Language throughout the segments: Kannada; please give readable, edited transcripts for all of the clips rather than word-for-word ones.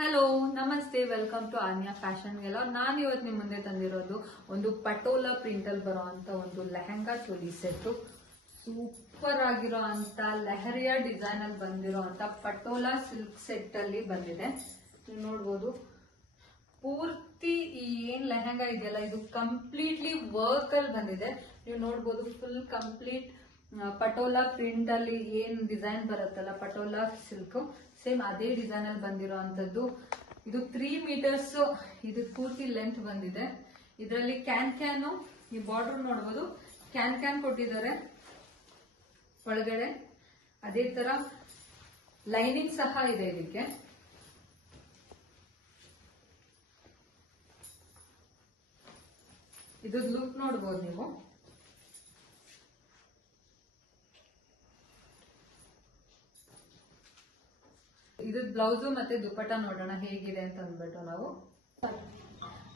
ಹಲೋ ನಮಸ್ತೆ, ವೆಲ್ಕಮ್ ಟು ಆನ್ಯಾ ಫ್ಯಾಷನ್ ಗೆಲ್ಲ. ನಾನು ಇವತ್ತು ನಿಮ್ಮ ಮುಂದೆ ತಂದಿರೋದು ಒಂದು ಪಟೋಲಾ ಪ್ರಿಂಟ್ ಅಲ್ಲಿ ಬರೋ ಅಂತ ಒಂದು ಲೆಹಂಗಾ ಚೋಲಿ ಸೆಟ್. ಸೂಪರ್ ಆಗಿರೋ ಅಂತ ಲೆಹರಿಯಾ ಡಿಸೈನ್ ಅಲ್ಲಿ ಬಂದಿರೋ ಅಂತ ಪಟೋಲಾ ಸಿಲ್ಕ್ ಸೆಟ್ ಅಲ್ಲಿ ಬಂದಿದೆ. ನೀವು ನೋಡ್ಬೋದು ಪೂರ್ತಿ ಈ ಏನ್ ಲೆಹಂಗಾ ಇದೆಯಲ್ಲ ಇದು ಕಂಪ್ಲೀಟ್ಲಿ ವರ್ಕ್ ಅಲ್ಲಿ ಬಂದಿದೆ. ನೀವು ನೋಡ್ಬೋದು ಫುಲ್ ಕಂಪ್ಲೀಟ್ ಪಟೋಲಾ ಪ್ರಿಂಟ್ ಅಲ್ಲಿ ಏನ್ ಡಿಸೈನ್ ಬರುತ್ತಲ್ಲ ಪಟೋಲಾ ಸಿಲ್ಕ್, ಸೇಮ್ ಅದೇ ಡಿಸೈನ್ ಅಲ್ಲಿ ಬಂದಿರೋ ಅಂತದ್ದು. ಇದು 3 ಮೀಟರ್ಸ್ ಇದು ಪೂರ್ತಿ ಲೆಂತ್ ಬಂದಿದೆ. ಇದರಲ್ಲಿ ಕ್ಯಾನ್ ಈ ಬಾರ್ಡರ್ ನೋಡ್ಬೋದು, ಕ್ಯಾನ್ ಕೊಟ್ಟಿದ್ದಾರೆ ಒಳಗಡೆ. ಅದೇ ತರ ಲೈನಿಂಗ್ ಸಹ ಇದೆ ಇದಕ್ಕೆ. ಇದು ಲುಕ್ ನೋಡ್ಬೋದು ನೀವು. ಇದು ಬ್ಲೌಸ್ ಮತ್ತೆ ದುಪ್ಪಟ್ಟ ನೋಡೋಣ ಹೇಗಿದೆ ಅಂತ ಅಂದ್ಬಿಟ್ಟು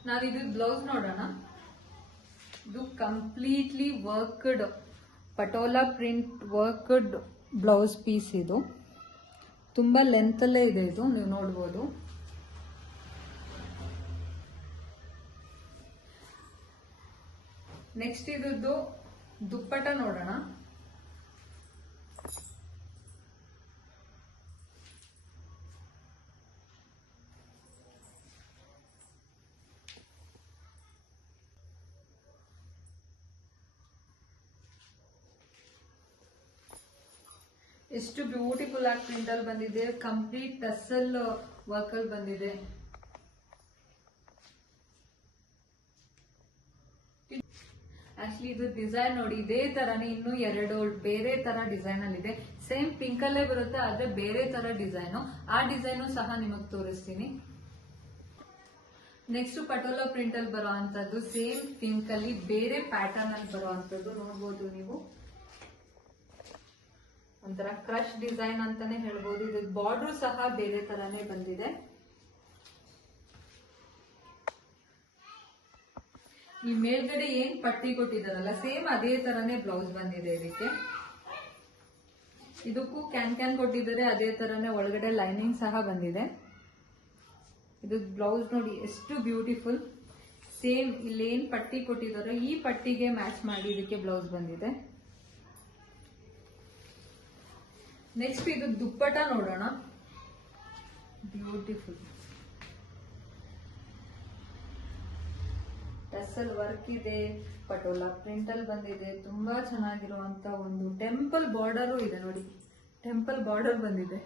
ನಾವಿದು ಬ್ಲೌಸ್ ನೋಡೋಣ. ಇದು completely worked patola print worked blouse piece. ಇದು ತುಂಬಾ ಲೆಂತ್ ಅಲ್ಲೇ ಇದೆ. ಇದು ನೀವು ನೋಡ್ಬೋದು. ನೆಕ್ಸ್ಟ್ ಇದ್ದು ದುಪ್ಪಟ್ಟ ನೋಡೋಣ. ಎಷ್ಟು ಬ್ಯೂಟಿಫುಲ್ ಆಗಿ ಪ್ರಿಂಟ್ ಅಲ್ಲಿ ಬಂದಿದೆ. ಕಂಪ್ಲೀಟ್ ಟಸಲ್ ವರ್ಕ್ ಅಲ್ಲಿ ಬಂದಿದೆ. ಆಕ್ಚುಲಿ ಇದು ಡಿಸೈನ್ ನೋಡಿ, ಇದೇ ತರನೇ ಇನ್ನು 2 ಬೇರೆ ತರ ಡಿಸೈನ್ ಅಲ್ಲಿ ಇದೆ. ಸೇಮ್ ಪಿಂಕ್ ಅಲ್ಲೇ ಬರುತ್ತೆ, ಆದ್ರೆ ಬೇರೆ ತರ ಡಿಸೈನ್. ಆ ಡಿಸೈನು ಸಹ ನಿಮಗೆ ತೋರಿಸ್ತೀನಿ. ನೆಕ್ಸ್ಟ್ ಪಟೋಲಾ ಪ್ರಿಂಟ್ ಅಲ್ಲಿ ಬರೋ ಅಂತದ್ದು ಸೇಮ್ ಪಿಂಕ್ ಅಲ್ಲಿ ಬೇರೆ ಪ್ಯಾಟರ್ನ್ ಅಲ್ಲಿ ಬರೋ ಅಂತದ್ದು ನೋಡ್ಬೋದು ನೀವು. ಒಂಥರ ಕ್ರಶ್ ಡಿಸೈನ್ ಅಂತಾನೆ ಹೇಳ್ಬೋದು. ಇದು ಬಾರ್ಡರ್ ಸಹ ಬೇರೆ ತರಾನೇ ಬಂದಿದೆ. ಈ ಮೇಲ್ಗಡೆ ಏನ್ ಪಟ್ಟಿ ಕೊಟ್ಟಿದಾರಲ್ಲ ಸೇಮ್ ಅದೇ ತರಾನೇ ಬ್ಲೌಸ್ ಬಂದಿದೆ ಇದಕ್ಕೆ. ಇದಕ್ಕೂ ಕ್ಯಾನ್ ಕೊಟ್ಟಿದ್ದಾರೆ, ಅದೇ ತರಾನೇ ಒಳಗಡೆ ಲೈನಿಂಗ್ ಸಹ ಬಂದಿದೆ. ಇದು ಬ್ಲೌಸ್ ನೋಡಿ ಎಷ್ಟು ಬ್ಯೂಟಿಫುಲ್. ಸೇಮ್ ಇಲ್ಲಿ ಏನ್ ಪಟ್ಟಿ ಕೊಟ್ಟಿದಾರೋ ಈ ಪಟ್ಟಿಗೆ ಮ್ಯಾಚ್ ಮಾಡಿ ಇದಕ್ಕೆ ಬ್ಲೌಸ್ ಬಂದಿದೆ. ನೆಕ್ಸ್ಟ್ ಇದು ದುಪ್ಪಟ್ಟ ನೋಡೋಣ. ಬ್ಯೂಟಿಫುಲ್ ಟಸಲ್ ವರ್ಕ್ ಇದೆ, ಪಟೋಲಾ ಪ್ರಿಂಟ್ ಅಲ್ಲಿ ಬಂದಿದೆ. ತುಂಬಾ ಚೆನ್ನಾಗಿರುವಂತ ಒಂದು ಟೆಂಪಲ್ ಬಾರ್ಡರ್ ಇದೆ ನೋಡಿ. ಟೆಂಪಲ್ ಬಾರ್ಡರ್ ಬಂದಿದೆ.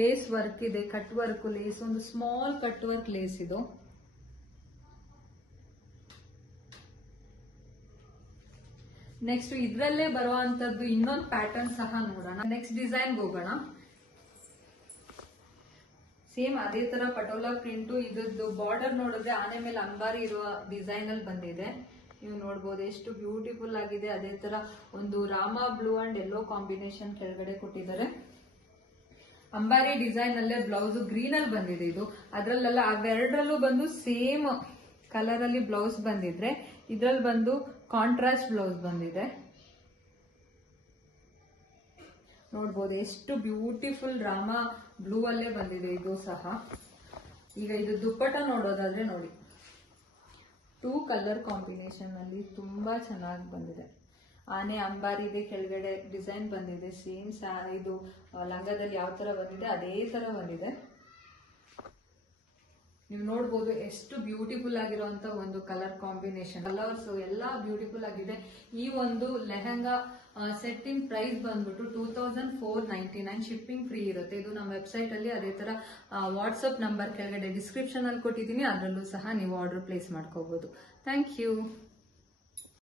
ಲೇಸ್ ವರ್ಕ್ ಇದೆ, ಕಟ್ ವರ್ಕ್ ಲೇಸ್, ಒಂದು ಸ್ಮಾಲ್ ಕಟ್ ವರ್ಕ್ ಲೇಸ್ ಇದು. ನೆಕ್ಸ್ಟ್ ಇದ್ರಲ್ಲೇ ಬರುವಂತದ್ದು ಇನ್ನೊಂದು ಪ್ಯಾಟರ್ನ್ ಸಹ ನೋಡೋಣ. ನೆಕ್ಸ್ಟ್ ಡಿಸೈನ್ ಹೋಗೋಣ. ಸೇಮ್ ಅದೇ ತರ ಪಟೋಲಾ ಪ್ರಿಂಟ್. ಇದ್ರದ್ದು ಬಾರ್ಡರ್ ನೋಡಿದ್ರೆ ಆನೆ ಮೇಲೆ ಅಂಬಾರಿ ಇರುವ ಡಿಸೈನ್ ಅಲ್ಲಿ ಬಂದಿದೆ. ನೀವು ನೋಡ್ಬೋದು ಎಷ್ಟು ಬ್ಯೂಟಿಫುಲ್ ಆಗಿದೆ. ಅದೇ ತರ ಒಂದು Rama blue and yellow combination ಕೆಳಗಡೆ ಕೊಟ್ಟಿದ್ದಾರೆ. ಅಂಬಾರಿ ಡಿಸೈನ್ ಅಲ್ಲೇ ಬ್ಲೌಸ್ ಗ್ರೀನ್ ಅಲ್ಲಿ ಬಂದಿದೆ. ಇದು ಅದ್ರಲ್ಲೆಲ್ಲ ಅವೆರಡರಲ್ಲೂ ಬಂದು ಸೇಮ್ ಕಲರ್ ಅಲ್ಲಿ ಬ್ಲೌಸ್ ಬಂದಿದ್ರೆ ಇದ್ರಲ್ಲಿ ಬಂದು ಕಾಂಟ್ರಾಸ್ಟ್ ಬ್ಲೌಸ್ ಬಂದಿದೆ. ನೋಡ್ಬೋದು ಎಷ್ಟು ಬ್ಯೂಟಿಫುಲ್ ರಾಮ ಬ್ಲೂ ಅಲ್ಲೇ ಬಂದಿದೆ ಇದು ಸಹ. ಈಗ ಇದು ದುಪ್ಪಟ್ಟ ನೋಡೋದಾದ್ರೆ ನೋಡಿ, 2 ಕಲರ್ ಕಾಂಬಿನೇಷನ್ ಅಲ್ಲಿ ತುಂಬಾ ಚೆನ್ನಾಗಿ ಬಂದಿದೆ. ಆನೆ ಅಂಬಾರಿ ಇದೆ, ಕೆಳಗಡೆ ಡಿಸೈನ್ ಬಂದಿದೆ. ಸೇಮ್ ಇದು ಲಂಗದಲ್ಲಿ ಯಾವ ತರ ಬಂದಿದೆ ಅದೇ ತರ ಬಂದಿದೆ. ನೀವು ನೋಡ್ಬೋದು ಎಷ್ಟು ಬ್ಯೂಟಿಫುಲ್ ಆಗಿರುವಂತ ಒಂದು ಕಲರ್ ಕಾಂಬಿನೇಷನ್. ಕಲರ್ಸ್ ಎಲ್ಲ ಬ್ಯೂಟಿಫುಲ್ ಆಗಿದೆ. ಈ ಒಂದು ಲೆಹಂಗಾ ಸೆಟ್ಟಿಂಗ್ ಪ್ರೈಸ್ ಬಂದ್ಬಿಟ್ಟು 2499. ಶಿಪ್ಪಿಂಗ್ ಫ್ರೀ ಇರುತ್ತೆ. ಇದು ನಮ್ಮ ವೆಬ್ಸೈಟ್ ಅಲ್ಲಿ ಅದೇ ತರ ವಾಟ್ಸ್ಆಪ್ ನಂಬರ್ ಕೆಳಗಡೆ ಡಿಸ್ಕ್ರಿಪ್ಷನ್ ಅಲ್ಲಿ ಕೊಟ್ಟಿದ್ದೀನಿ, ಅದರಲ್ಲೂ ಸಹ ನೀವು ಆರ್ಡರ್ ಪ್ಲೇಸ್ ಮಾಡ್ಕೋಬಹುದು. Thank you.